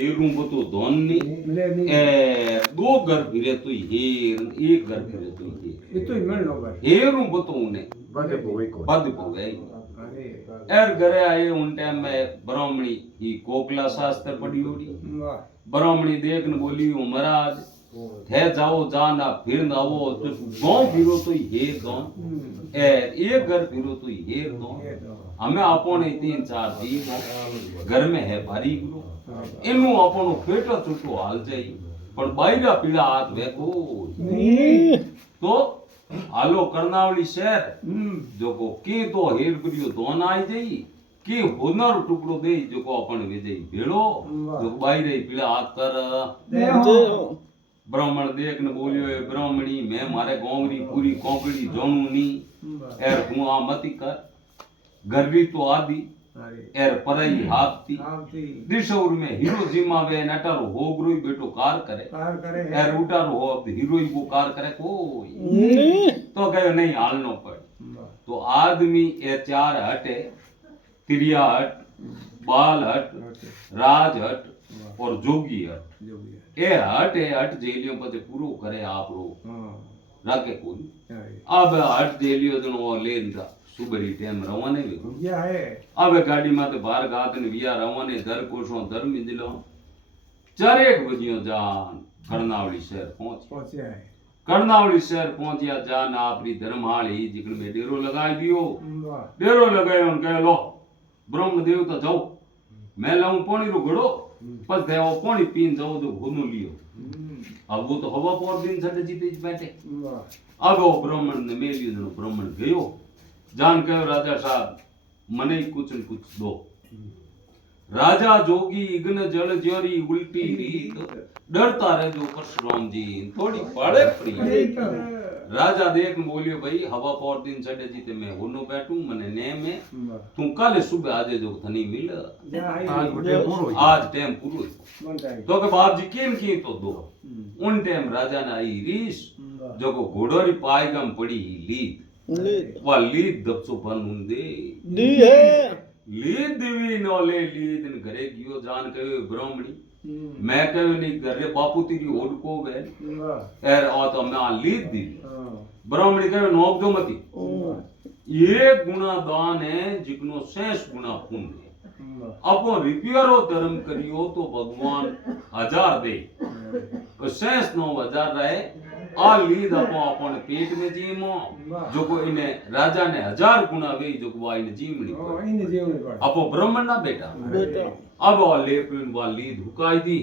हेरू बतो दोननी ए दो घर फिरे तो हेर एक घर फिरे तो ये तो इमल नो भाई हेरू बतो ने बद पोई को बद हो गई अरे एर घरे आए उन टाइम में ब्राह्मणी ही कोकला शास्त्र पढ़ी होड़ी वाह ब्राह्मणी देख न बोली "ओ महाराज थे जाओ जाना फिर न आवो तो गांव फिरो तो हेर गांव ए एक घर फिरो तो हेर गांव हमें अपने 3-4 दी घर में है भारी गुरु इनु अपनो पेटो छूटो हाल जाई पण बायरा पीड़ा हाथ वेको तो हालो कर्नावली शहर जो को की तो हेर करियो दोन आई जाई की हुनर टुकड़ो दे जो को अपन विजय भेड़ो जो बायरे पीड़ा हाथ कर ब्राह्मण देख न बोलियो ए ब्राह्मणी मैं मारे गांवरी पूरी कोकड़ी जोनू नी एर तू आ मती कर गर्वी तो आदि अरे एर परई हाथती आपती दिशौर में हीरो जिमा वे नटारो हो ग्रोई बेटो कार करे कार करे एर उटारो हो अब हीरोई को कार करे कोई तो कहो नहीं हालनो पड़ तो आदमी ए चार हटे तिरिया हट बाल हट राज हट और जोगी हट जो भी है ए हट जेलियों पर पूरो करे आप रो हां राके कोई अरे अब हट जेलियो दनो लेंदा सुबरी टाइम रवाने भी ये है अब गाड़ी में तो बाहर गातन विया रवाने दर कोशों दर मिजलो 4 बजियो जान कर्नावली शहर पहुंचे है कर्नावली शहर पहुंचिया जान आपरी धर्महाली जिकन में डेरो लगाई दियो वाह डेरो लगायो कह लो ब्रह्म देवता जाओ मैं लाऊं पानी रो घड़ो पर देव पानी पीन जाओ तो घुनो लियो अब वो तो हवा पर दिन छटे जीते बैठे वाह अब वो ब्राह्मण ने मेलियो जनो ब्राह्मण गयो जान कहो राजा साहब मने ही कुछ न कुछ दो राजा जोगी इग्न जल ज्योरी उल्टी रीत डरता रहे जो परशुराम जी थोड़ी पाड़े पड़ी राजा देख न बोलियो भाई हवा पौर दिन चढ़े जीते मैं होनो बैठूं मने ने में तू कल सुबह आजे जो थनी मिल आज टाइम पूरो तो के बाप जी किन की तो दो उन टाइम राजा ने आई रीस जो को घोड़ोरी पायगम पड़ी लीत लीद दबसो पन दे दी है लीद दिवी नो ले लीद न घरे गियो जान कहे ब्राह्मणी मैं कहे नहीं घरे बापू तेरी ओड को वे एर आ तो मैं लीद दी ब्राह्मणी कहे नोक दो मती ये गुना दान है जिकनो 6 गुना पुण्य है अपो रिपेयरो धर्म करियो तो भगवान 1000 दे तो 6 9 1000 रहे आ लीद अपो अपन पेट में जीमो जो को इने राजा ने 1000 गुना वे जो को इने जीमणी ओ इन जीवन पर अपो ब्राह्मण ना बेटा अब आ लेपिन वा लीद हुकाई दी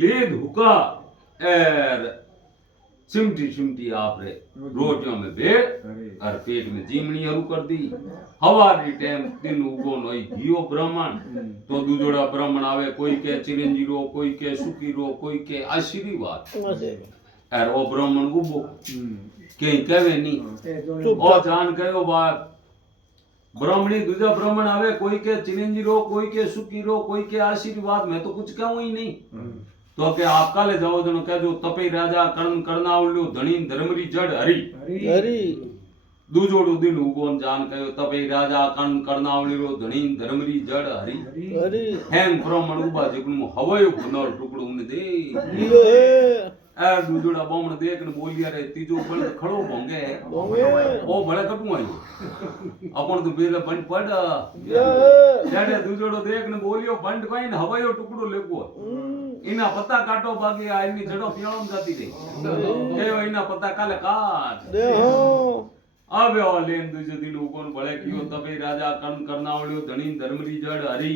लीद हुका एर चिमटी चिमटी आपरे रोटियों में भेड़ और पेट में जीमनी हरु कर दी हवारी टाइम दिन उगो नई घियो ब्राह्मण तो दूजोड़ा ब्राह्मण आवे कोई के चिरंजी रो कोई के सुखी रो कोई के आशीर्वाद और वो ब्राह्मण उबो कहीं कहे नहीं और जान कहो बात ब्राह्मणी दूजा ब्राह्मण आवे कोई के चिरंजी रो कोई के सुखी रो कोई के आशीर्वाद मैं तो कुछ कहूं ही नहीं तो के आप काले जाओ जनो कह जो तपे राजा कर्ण कर्णावल्यो धनी धर्मरी जड़ हरि हरी दूजोड़ो दिन उगोन जान कहो तपे राजा कर्ण कर्णावल्यो धनी धर्मरी जड़ हरि हरी हेम ब्राह्मण उबा जिकनु हवयो गुनर टुकड़ो उन दे दियो है ए दूजोड़ा ब्राह्मण देख न बोलिया रे तीजो बल खड़ो होंगे ओ बड़े कटू आई अपन तो बेले बंड पड़ जाडे दूजोड़ो देख न बोलियो बंड कोई न हवयो टुकड़ो लेको इना पत्ता काटो बाकी आईनी जड़ो पियाळम जाती रे के इना पत्ता काले काट दे हो अब ओ लेन दूजे दिन उकोन बड़े कियो तबे राजा कर्ण कर्णावल्यो धनी धर्मरी जड़ हरि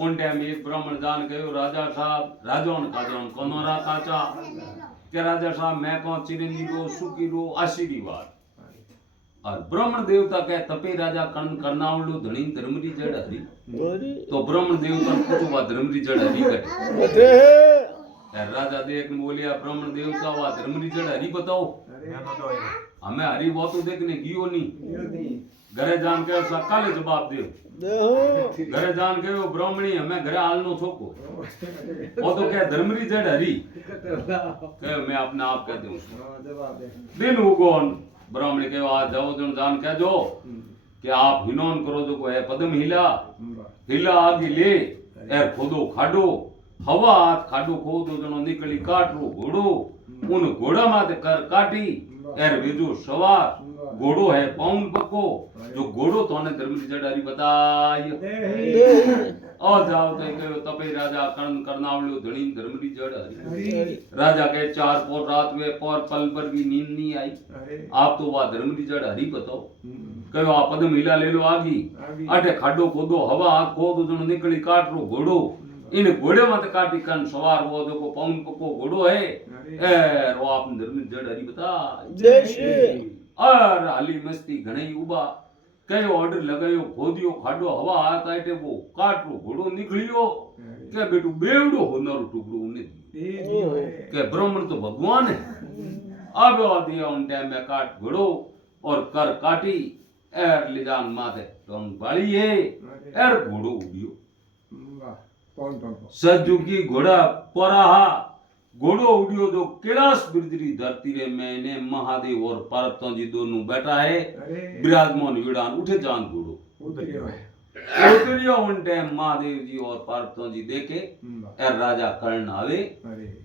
उन टाइम एक ब्राह्मण जान कहो राजा साहब राजोन काजोन कोनोरा काचा के राजा साहब मैं कौन चिरंजी रो सुखी रो आशीर्वाद और ब्राह्मण देवता कहे तपे राजा कर्ण कर्णावल्यो धनी धर्मरी जड़ हरि तो ब्राह्मण देवता पूछो वा धर्मरी जड़ हरि कटे राजा देख न बोलिया ब्राह्मण देवता वा धर्मरी जड़ हरि बताओ हमें हरि वो तो देखने गियो नहीं घरे जान के सकाले जवाब दे घरे जान के ब्राह्मणी हमें घरे हालनो छोको वो तो क्या धर्मरी जड़ हरी कहे मैं अपने आप कह दूं दिन उगोन ब्राह्मणी के आज जाओ जन जान कह जो कि आप हिनोन करो जो को है पदम हिला हिला आदि ले एर खोदो खाडो हवा हाथ खाडो खोदो जनो निकली काटरो घोड़ो उन घोड़ा माथे कर काटी एर वेजो सवार घोड़ो है पाउन बको जो घोड़ो तो ने धर्मरी जडारी बताय आ जाओ तो कहो तपे राजा कर्ण करनावलो धणी धर्मरी जड़ हरी राजा के चार पोर रात वे पोर पल पर भी नींद नहीं आई आप तो वा धर्मरी जड़ हरी बताओ कहो आ पद मिला ले लो आगी अटे खाडो खोदो हवा हाथ खोदो जनो निकली काटरो घोड़ो इन घोड़े मत काटी कन सवार वो देखो पौन पको घोड़ो है ए रो आप धर्मरी जड़ हरी बता जय श्री और हाली मस्ती घणई उबा कयो ऑर्डर लगायो खोदियो खाडो हवा हाथ आटे वो काटरो घोड़ो निकलियो के बेटू बेवड़ो होनारो टुकड़ो उन्हें के ब्राह्मण तो भगवान है अब दिया उन टाइम में काट घोड़ो और कर काटी एर लिजान माथे टोंग बाली है एर घोड़ो उड़ियो सज्जू की घोड़ा पराहा घोड़ो उड़ियो जो कैलाश बिरजरी धरती रे मैंने महादेव और पार्वती जी दोनों बैठा है विराजमान विड़ान उठे जान घोड़ो उतरियो उन टाइम महादेव जी और पार्वती जी देखे एर राजा कर्ण आवे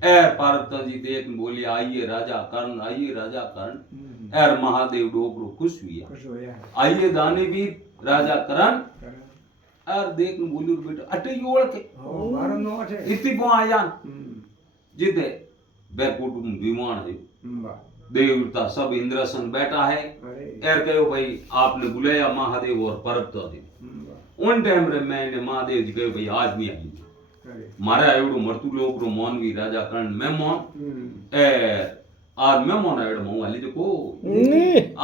एर पार्वती जी देख बोली आइए राजा कर्ण आइए राजा कर्ण एर महादेव डोकरो खुश हुआ आइए दानवीर राजा कर्ण एर देख बोली बेटा अटे योड़ के इतनी को आया जिते बैकुटुम विमान है देवता सब इंद्रसन बैठा है एर कहो भाई आपने बुलाया महादेव और पार्वती उन टाइम रे मैंने महादेव जी कहो भाई आज नहीं आई मारा एवडो मरतु लोकरो मोनवी राजा कर्ण मेमोन ए आज मेमोन एवडो मो वाली देखो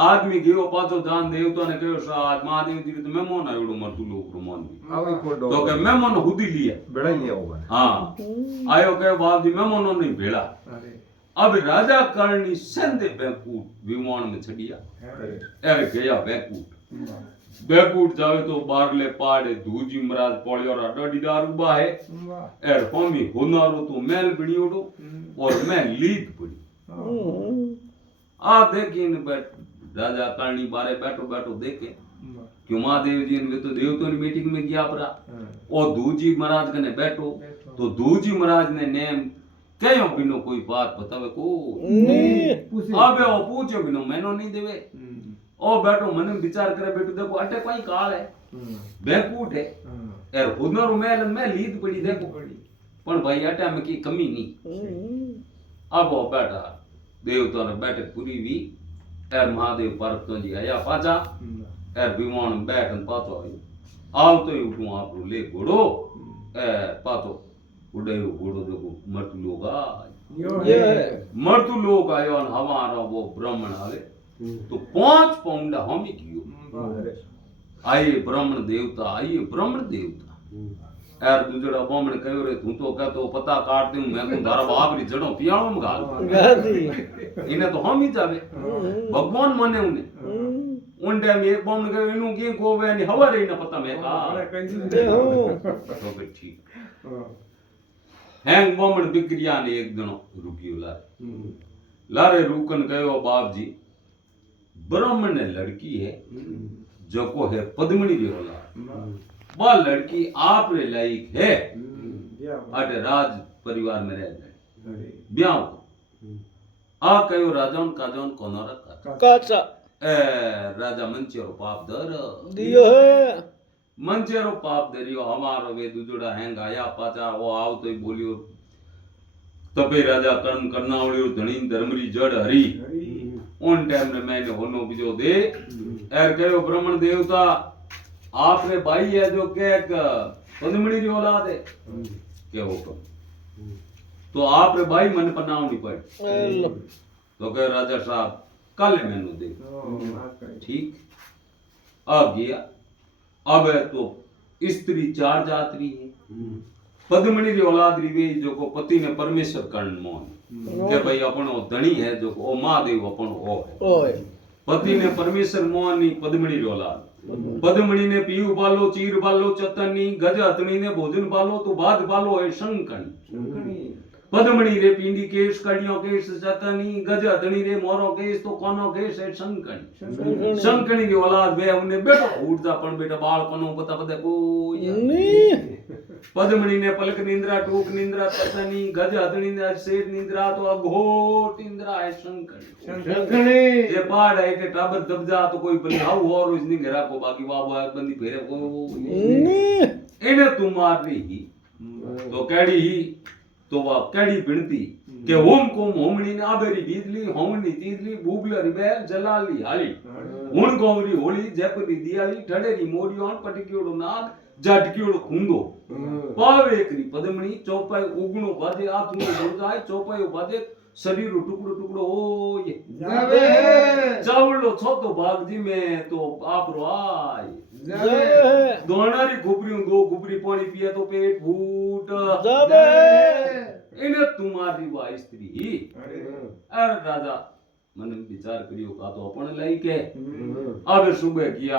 आदमी गयो पाछो जान देवता ने कहो सा आज महादेव जी तो मेमोन एवडो मरतु लोकरो मोनवी तो के मेमोन हुदी लिया बेड़ा लिया होगा हां आयो के बाप जी मेमोन नहीं भेड़ा अब राजा कर्ण संदे बैकुट विमान में छड़िया एर गया बैकुट बैकुट जावे तो बारले पाड़े धूजी महाराज पड़ियोरा डडीदार उबा है एर पमी होनारो तो मेल बणियोडो और मैं लीद पड़ी आ देखिन बैठ राजा करणी बारे बैठो बैठो देखे क्यों महादेव जी ने तो देवतों की मीटिंग में गया परा और धूजी महाराज कने बैठो तो धूजी महाराज ने नेम कयो बिनो कोई बात बतावे को अबे ओ पूछो बिनो मैनो नहीं देवे ओ बैठो मन विचार करे बेटू देखो अटे कोई काल है बैकूट है यार हुनर मेल में लीद पड़ी देखो पण भाई अटे में की कमी नहीं अब वो बैठा देवता ने बैठक पूरी हुई यार महादेव पार्वती जी आया पाचा यार विमान में बैठन पातो आयो आव तो उठू आप ले घोड़ो पातो उड़े घोड़ो देखो मर्तु लोग मर्तु लोग आयो और हमारा वो ब्राह्मण आवे तो 5 पाउंड हम कियो आइए ब्राह्मण देवता यार दूसरा ब्राह्मण कहो रे तू तो कह तो पता काट दूं मैं तो धारा बाप री जड़ों पियाणो में गाल इने तो हम ही जावे भगवान माने उन्हें उन टाइम एक ब्राह्मण कहो इनु के को वे नहीं हवा रे ना पता मैं तो फिर ठीक हैंग ब्राह्मण बिक्रिया ने एक दिनों रुकियो लारे रुकन कहो बाप जी ब्राह्मण ने लड़की है जो को है पद्मिनी री औलाद वो लड़की आप रे लायक है अटे राज परिवार में रह जाए ब्याह को आ कयो राजान काजोन कोनो रखा काचा ए राजा मंचेरो पाप दर दियो है मंचेरो पाप दरियो हमारो वे दुजोड़ा हैंग आया पाचा वो आव तो ही बोलियो तपे राजा कर्ण करनावलियो धणी धर्मरी जड़ हरी उन टाइम में मैंने होनो बिजो दे एर कहो ब्राह्मण देवता आप रे भाई है जो के पद्मिनी री औलाद है के हुक्म तो आप रे भाई मन पर नाम नहीं पड़ तो कहे राजा साहब कल मैंने दे ठीक अब गया अब है तो स्त्री 4 जातरी है पद्मिनी री औलाद री वे जो को पति ने परमेश्वर कर्ण मोहन के भाई अपनो धणी है जो ओ महादेव अपनो ओ है पति ने परमेश्वर मोहन नी पद्मिनी री औलाद पद्मिनी ने पीऊ बालो चीर बालो चतनी गज हतनी ने भोजन बालो तो बाद बालो है शंकनी पद्मिनी रे पिंडी केश कड़ियों केश चतनी गज हतनी रे मोरो केश तो कोनो केश है शंकनी शंकनी की औलाद वे उन्हें बेटो उठ जा पण बेटा बाल कोनो पता पता कोई પદ્મણી ને પલક નિંદ્રા ટૂંક નિંદ્રા તતની ગજ હદણી ને શેર નિંદ્રા તો અઘોટ નિંદ્રા है શંકણી જે પાડ है કે ટાબર દબજા તો કોઈ ભલે હાવ હોર જ ની ઘરા કો બાકી વાબો બંદી ફેરે કો એને તું મારી ही तो कैडी ही तो वा कैडी बिनती के होम कोम होमणी ने आबेरी बीजली होमणी तीजली बूबलरी बैल जलाली हाली हुण गोमरी होली जयपुरी दियाली ठडेरी मोडियोन पटकियोडो नाग जाटकियोडो खुंदो पावे एकरी पदमणी चौपाई उगणो बाजे आत्मो जोड़ाय चौपाई बाजे शरीर टुकड़ो टुकड़ो ओये जावे चावलो छोतो भागजी में तो आपरो आय जावे दोनारी खुपरी दो खुपरी पानी पिया तो पेट फूट जावे इने तुम्हारी वा स्त्री अरे अरे राजा मन विचार करियो का तो अपन लाई के अब सुबह किया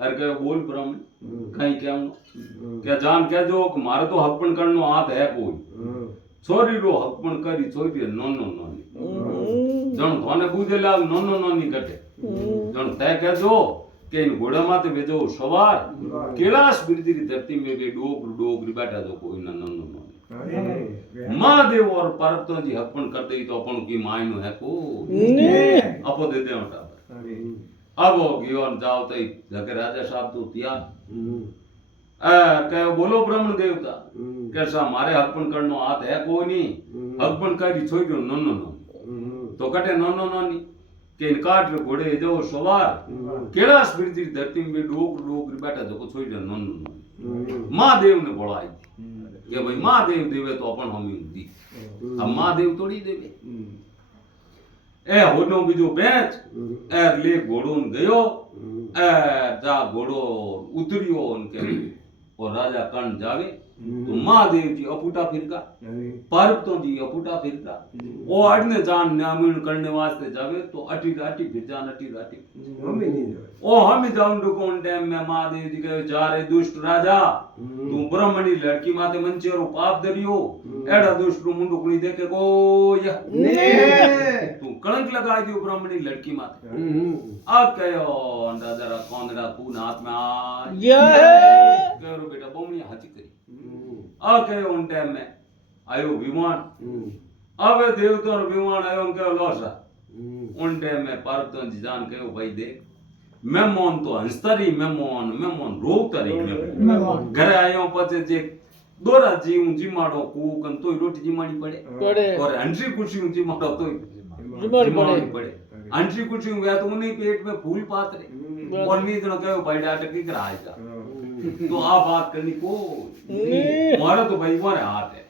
अरे कहो बोल ब्राह्मण कहीं क्या क्या जान क्या जो मारे तो हकपन करनो हाथ है कोई छोरी रो हकपन करी छोरी नोनो नोनी जण थाने बूझे लाग नोनो नोनी कटे जण तय कह जो के इन घोड़ा माथे भेजो सवार कैलाश बिरदी की धरती में वे डोग डोग बैठा जो कोई ना नोनो नोनी महादेव और पार्वती जी हकपन करते ही तो अपन की मायनो है को अपो दे दे उठा अब हो गयो जाओ तई जके राजा साहब तो तैयार कहो बोलो ब्राह्मण देवता कैसा हमारे हकपन करनो हाथ है कोई नहीं हकपन करी छोड़ो नो नो नो तो कटे नो नो नो नी के इन काट रे घोड़े जो सवार कैलाश बिरदी धरती में डोग डोग बैठा जो छोड़ो नो नो नो महादेव ने बोलाई के भाई महादेव देवे तो अपन हम दी अब महादेव थोड़ी देवे ए होनो बीजो बेच ए ले घोड़ो न गयो ए जा घोड़ो उतरियो उनके और राजा कर्ण जावे तो महादेव जी अपूटा फिरका पार्वती जी अपूटा फिरका ओ अड़ने जान नामीन करने वास्ते जावे तो अटी राटी फिर जान अटी राटी हम ही नहीं जावे ओ हम जाऊं दुकोन टाइम में महादेव जी कहे जा रे दुष्ट राजा तू ब्राह्मणी लड़की माते मंचेरो पाप दरियो एड़ा दुष्ट मुंडो कुणी देखे को या तू कलंक लगा दियो ब्राह्मणी लड़की माते आ कयो राजा रा कोंदड़ा पून हाथ में आ कहो बेटा बोमनी हाथी करी आ कयो उन टाइम में आयो विमान अब देवता और विमान आयो उनके लौसा उन टाइम में पार्वती जी जान कहो भाई देख मेमोन तो हंसतारी मेमोन रोतारी मेमोन घरे आयो पछे जे दोरा जीव जीमाडो कूकन तोय रोटी जीमानी पड़े और हंसी खुशी जीमाडो तोय जीमानी पड़े हंसी खुशी हुआ तो उन्हीं पेट में फूल पातरे और नी जनो कहो भाई डाट की कराएगा तो आ बात करनी को मारा तो भाई मारे हाथ है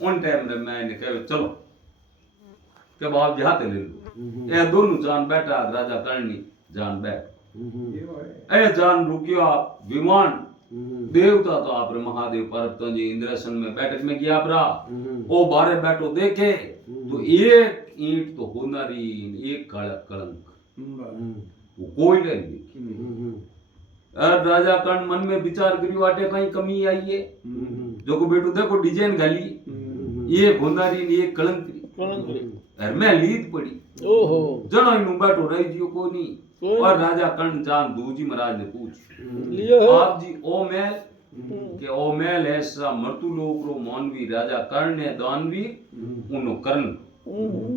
उन टाइम में मैंने कहा चलो के बाप जाते ले लो ए दोनों जान बैठा राजा करनी जान बैठ ए जान रुकियो आप विमान देवता तो आप महादेव पार्वती जी इंद्रसन में बैठक में गया अपरा ओ बारे बैठो देखे तो एक ईंट तो होनारी एक कलंक वो कोई नहीं राजा कर्ण मन में विचार करियो आटे कहीं कमी आई है जो को बेटू देखो डिजाइन गाली ये होनारी ने एक कलंक घर में लीद पड़ी ओहो जनो इन बैठो रही जियो को नहीं और राजा कर्ण जान दूजी महाराज ने पूछ लियो आप जी ओ महल के ओ महल ऐसा मृत्यु लोक रो मानवी राजा कर्ण ने दानवीर उनो कर्ण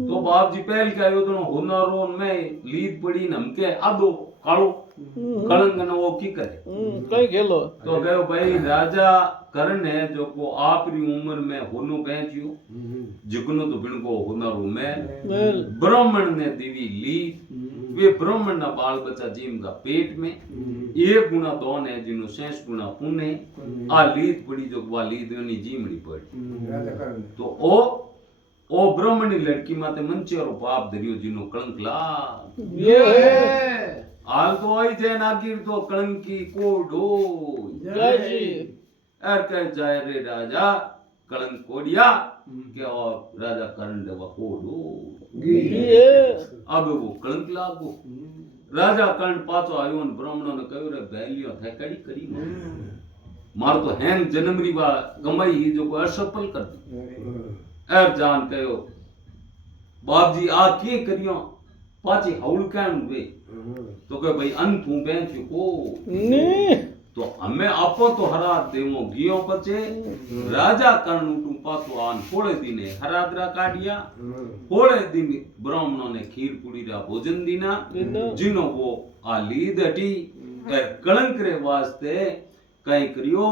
तो बाप जी पहल के आयो तो होनारो में लीद पड़ी नमके आदो कालो कलंक न वो की करे कहीं खेलो तो कहो भाई राजा कर्ण है जो को आपरी उम्र में होनो पहुंचियो जिकनो तो बिन को होनारो में ब्राह्मण ने देवी ली वे ब्राह्मण ना बाल बच्चा जीम का पेट में एक गुना दोन है जिनो शेष गुना पुण्य आ लीद पड़ी जो वा लीद नी जीमड़ी पड़ी तो ओ ब्राह्मणी लड़की माते मंचे और पाप धरियो जिनो कलंक ला ये है हाल तो आई जे नागिर तो कलंकी को डो जय जी एर कह जाए रे राजा कलंक कोडिया के और राजा कर्ण देवा को डो ये अब वो कलंक लागो राजा कर्ण पाछो आयो न ब्राह्मणों ने कहो रे बैलियो थे कड़ी कड़ी मार तो हैंग जन्मरी बा गमाई जो को असफल कर दी एर जान कहो बाप जी आ के करियो पाछे हौल कान वे तो कहे भाई अन तू बेंच को नहीं तो हमें आपो तो हरा देवो गियो पचे राजा कर्ण टूपा तो आन थोड़े दिने हरादरा काटिया थोड़े दिन ब्राह्मणों ने खीर पूरी रा भोजन दीना जिनो वो आ लीद हटी कलंक रे वास्ते कई करियो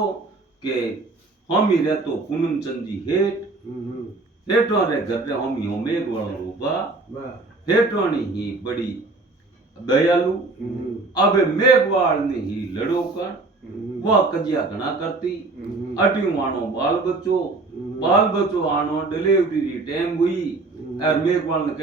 के हम ही रे तो पूनम चंद जी हेठो रे घर रे हम ही मेघ वालो रूपा हेठोनी ही बड़ी दयालु अब मेघवाल ने ही लड़ो कर वह कजिया घना करती अटियो आनो बाल बच्चो आनो डिलीवरी टाइम हुई और मेघवाल ने